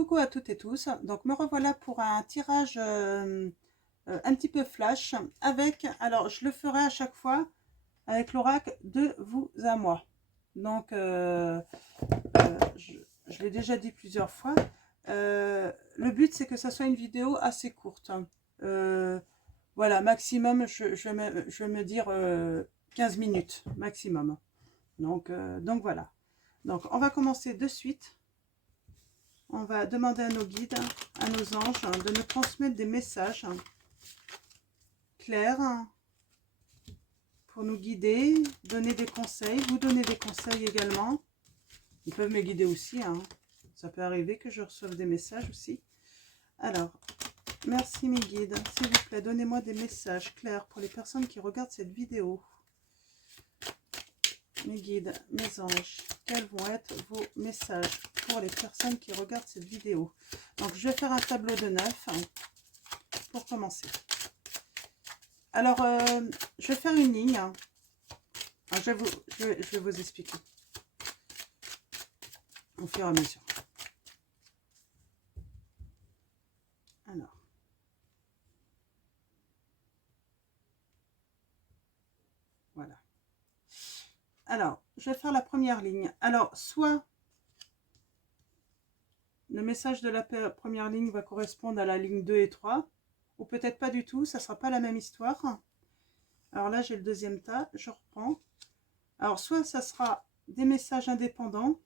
Coucou à toutes et tous, donc me revoilà pour un tirage un petit peu flash avec, alors je le ferai à chaque fois avec l'oracle de vous à moi. Donc je, je l'ai déjà dit plusieurs fois, le but c'est que ça soit une vidéo assez courte. Voilà, maximum je vais me dire 15 minutes maximum. Donc voilà, donc on va commencer de suite. On va demander à nos guides, à nos anges, de nous transmettre des messages clairs pour nous guider, donner des conseils, vous donner des conseils également. Ils peuvent me guider aussi, hein. Ça peut arriver que je reçoive des messages aussi. Alors, merci mes guides, s'il vous plaît, donnez-moi des messages clairs pour les personnes qui regardent cette vidéo. Mes guides, mes anges, quels vont être vos messages pour les personnes qui regardent cette vidéo? Donc, je vais faire un tableau de 9 pour commencer. Alors, je vais faire une ligne. Alors, je vais vous expliquer au fur et à mesure. Alors, voilà. Alors, je vais faire la première ligne. Alors, soit le message de la première ligne va correspondre à la ligne 2 et 3, ou peut-être pas du tout, ça ne sera pas la même histoire. Alors là, j'ai le deuxième tas, je reprends. Alors, soit ça sera des messages indépendants,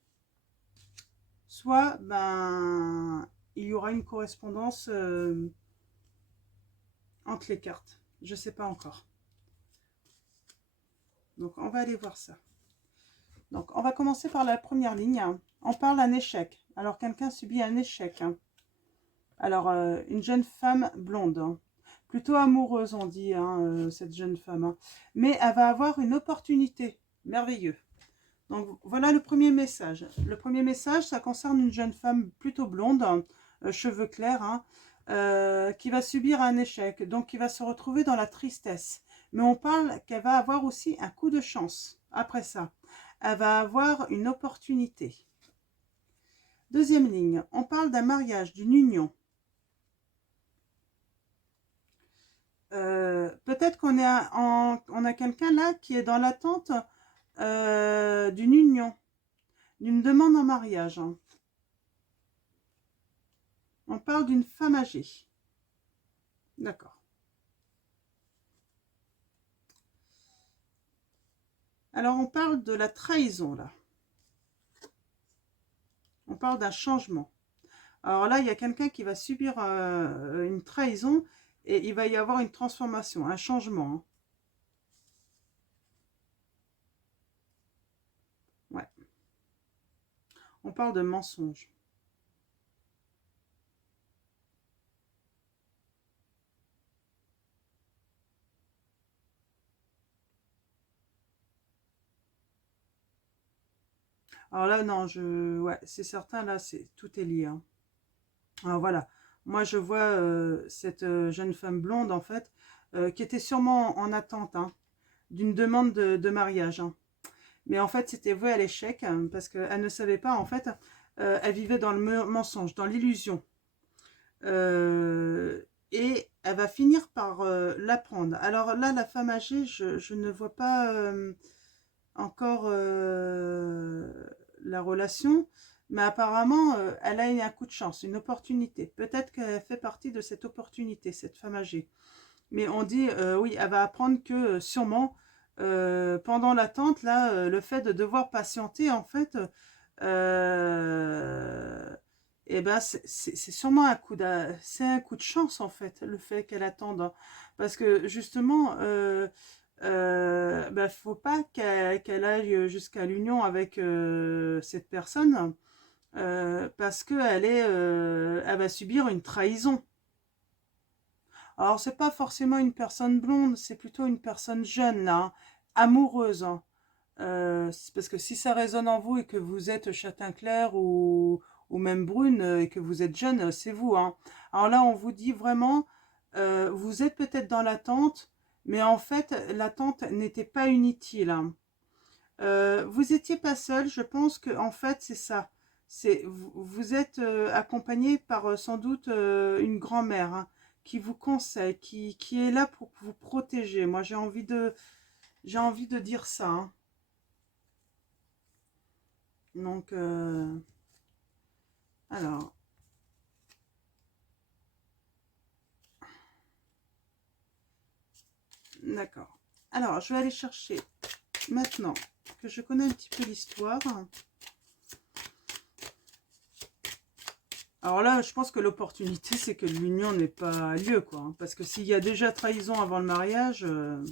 soit ben, il y aura une correspondance entre les cartes. Je ne sais pas encore. Donc, on va aller voir ça. Donc, on va commencer par la première ligne. On parle d'un échec. Alors, quelqu'un subit un échec. Alors, une jeune femme blonde. Plutôt amoureuse, on dit, cette jeune femme. Mais elle va avoir une opportunité. Merveilleux. Donc, voilà le premier message. Le premier message, ça concerne une jeune femme plutôt blonde, cheveux clairs, qui va subir un échec. Donc, qui va se retrouver dans la tristesse. Mais on parle qu'elle va avoir aussi un coup de chance après ça. Elle va avoir une opportunité. Deuxième ligne, on parle d'un mariage, d'une union. Peut-être qu'on on a quelqu'un là qui est dans l'attente d'une union, d'une demande en mariage. On parle d'une femme âgée. D'accord. Alors on parle de la trahison là. On parle d'un changement. Alors là, il y a quelqu'un qui va subir une trahison et il va y avoir une transformation, un changement. Ouais. On parle de mensonge. Alors là, non, ouais, c'est certain, là, tout est lié. Alors voilà, moi je vois cette jeune femme blonde, en fait, qui était sûrement en attente d'une demande de mariage. Mais en fait, c'était voué à l'échec, parce qu'elle ne savait pas, en fait, elle vivait dans le mensonge, dans l'illusion. Et elle va finir par l'apprendre. Alors là, la femme âgée, je ne vois pas encore la relation, mais apparemment, elle a eu un coup de chance, une opportunité. Peut-être qu'elle fait partie de cette opportunité, cette femme âgée. Mais on dit, oui, elle va apprendre que sûrement, pendant l'attente, là, le fait de devoir patienter, en fait, et ben c'est sûrement c'est un coup de chance, en fait, le fait qu'elle attende. Parce que justement, bah, faut pas qu'elle aille jusqu'à l'union avec cette personne, parce qu'elle elle va subir une trahison. Alors, c'est pas forcément une personne blonde, c'est plutôt une personne jeune, là, amoureuse. Parce que si ça résonne en vous et que vous êtes châtain clair ou même brune et que vous êtes jeune, c'est vous. Alors là, on vous dit vraiment, vous êtes peut-être dans l'attente, mais en fait, l'attente n'était pas inutile. Vous étiez pas seul, je pense que en fait, c'est ça. Vous êtes accompagné par sans doute une grand-mère, hein, qui vous conseille, qui est là pour vous protéger. Moi, j'ai envie de dire ça, hein. Donc, alors, d'accord. Alors, je vais aller chercher maintenant que je connais un petit peu l'histoire. Alors là, je pense que l'opportunité, c'est que l'union n'ait pas lieu, quoi, hein. Parce que s'il y a déjà trahison avant le mariage, hop.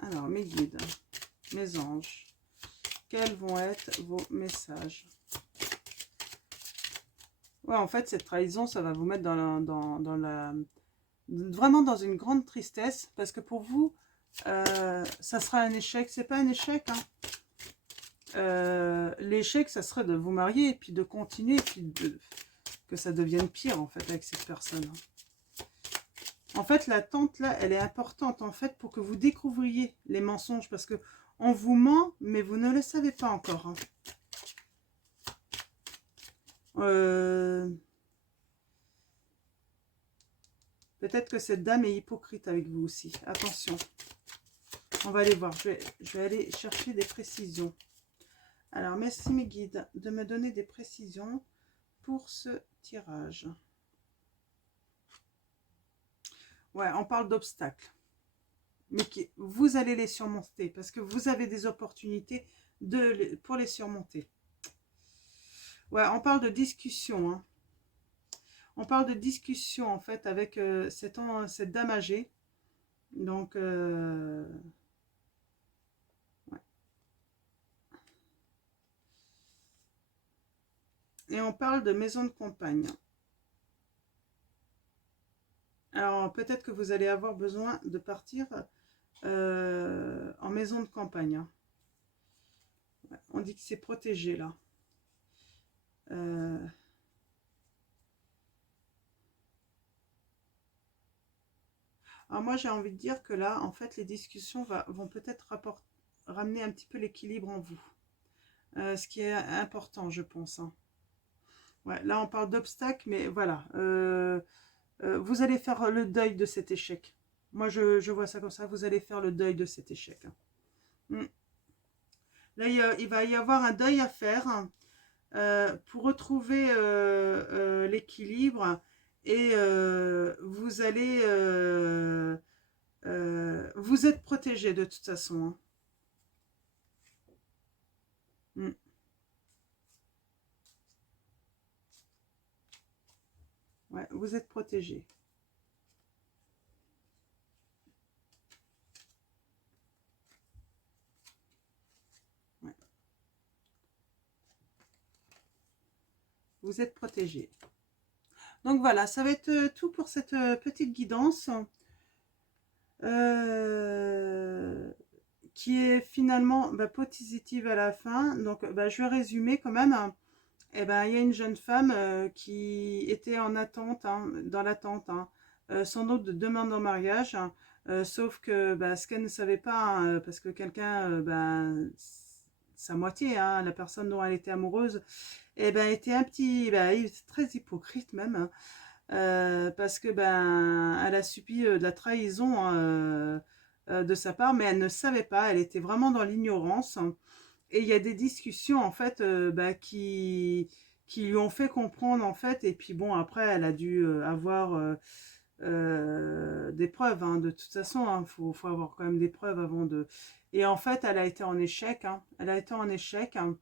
Alors, mes guides, mes anges, quels vont être vos messages? Ouais, en fait, cette trahison, ça va vous mettre vraiment dans une grande tristesse, parce que pour vous, ça sera un échec. C'est pas un échec, hein. L'échec, ça serait de vous marier et puis de continuer, et puis que ça devienne pire, en fait, avec cette personne. En fait, l'attente, là, elle est importante, en fait, pour que vous découvriez les mensonges, parce que on vous ment, mais vous ne le savez pas encore, hein. Peut-être que cette dame est hypocrite avec vous aussi. Attention. On va aller voir. Je vais aller chercher des précisions. Alors, merci mes guides de me donner des précisions pour ce tirage. Ouais, on parle d'obstacles. Mais vous allez les surmonter parce que vous avez des opportunités pour les surmonter. Ouais, on parle de discussion, hein. On parle de discussion, en fait, avec cette dame âgée. Donc, ouais. Et on parle de maison de campagne. Alors, peut-être que vous allez avoir besoin de partir en maison de campagne, hein. Ouais, on dit que c'est protégé, là. Alors moi, j'ai envie de dire que là, en fait, les discussions vont peut-être ramener un petit peu l'équilibre en vous. Ce qui est important, je pense, hein. Ouais, là, on parle d'obstacles, mais voilà. Vous allez faire le deuil de cet échec. Moi, je vois ça comme ça. Vous allez faire le deuil de cet échec, hein. Là, il va y avoir un deuil à faire, hein, pour retrouver l'équilibre. Et vous allez... vous êtes protégé de toute façon, hein. Ouais, vous êtes protégé. Ouais. Vous êtes protégé. Donc voilà, ça va être tout pour cette petite guidance. Qui est finalement positive à la fin. Donc je vais résumer quand même. Eh ben, il y a une jeune femme qui était en attente, hein, dans l'attente, hein, sans doute de demande en mariage, hein, sauf que ce qu'elle ne savait pas, hein, parce que quelqu'un, sa moitié, hein, la personne dont elle était amoureuse, eh ben, était un petit, très hypocrite même, hein, parce que elle a subi de la trahison, hein, de sa part, mais elle ne savait pas, elle était vraiment dans l'ignorance, hein. Et il y a des discussions en fait qui lui ont fait comprendre en fait, et puis bon après elle a dû avoir des preuves, hein, de toute façon, hein, faut avoir quand même des preuves avant de... Et en fait elle a été en échec, hein, elle a été en échec, hein.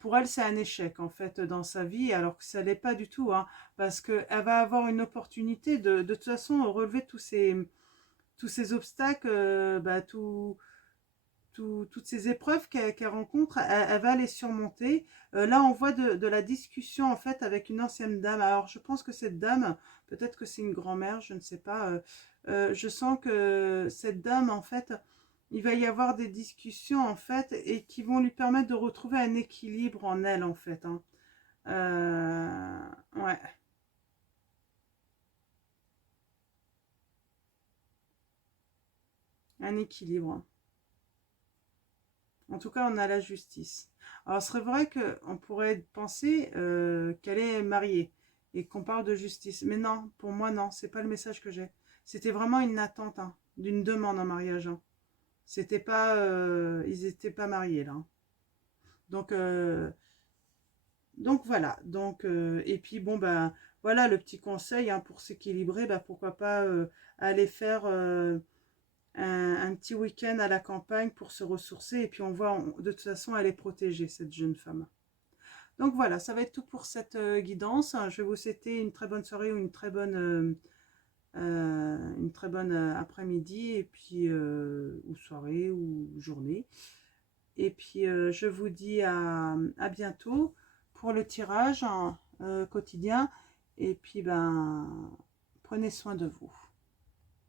Pour elle c'est un échec en fait dans sa vie, alors que ça l'est pas du tout, hein, parce qu'elle va avoir une opportunité de toute façon relever tous ces obstacles, toutes ces épreuves qu'elle rencontre, elle va les surmonter. Là, on voit de la discussion en fait avec une ancienne dame. Alors, je pense que cette dame, peut-être que c'est une grand-mère, je ne sais pas. Je sens que cette dame, en fait, il va y avoir des discussions en fait et qui vont lui permettre de retrouver un équilibre en elle, en fait, hein. Ouais. Un équilibre. En tout cas, on a la justice. Alors, ce serait vrai qu'on pourrait penser qu'elle est mariée et qu'on parle de justice. Mais non, pour moi, non, c'est pas le message que j'ai. C'était vraiment une attente, hein, d'une demande en mariage. Hein. C'était pas, ils n'étaient pas mariés là. Hein. Donc, euh, donc voilà. Donc, et puis bon ben voilà le petit conseil hein, pour s'équilibrer. Ben, pourquoi pas aller faire un petit week-end à la campagne pour se ressourcer. Et puis on voit, de toute façon, elle est protégée, cette jeune femme. Donc voilà, ça va être tout pour cette guidance. Je vais vous souhaiter une très bonne soirée ou une très bonne après-midi, et puis ou soirée ou journée. Et puis je vous dis à bientôt pour le tirage hein, quotidien. Et puis ben prenez soin de vous.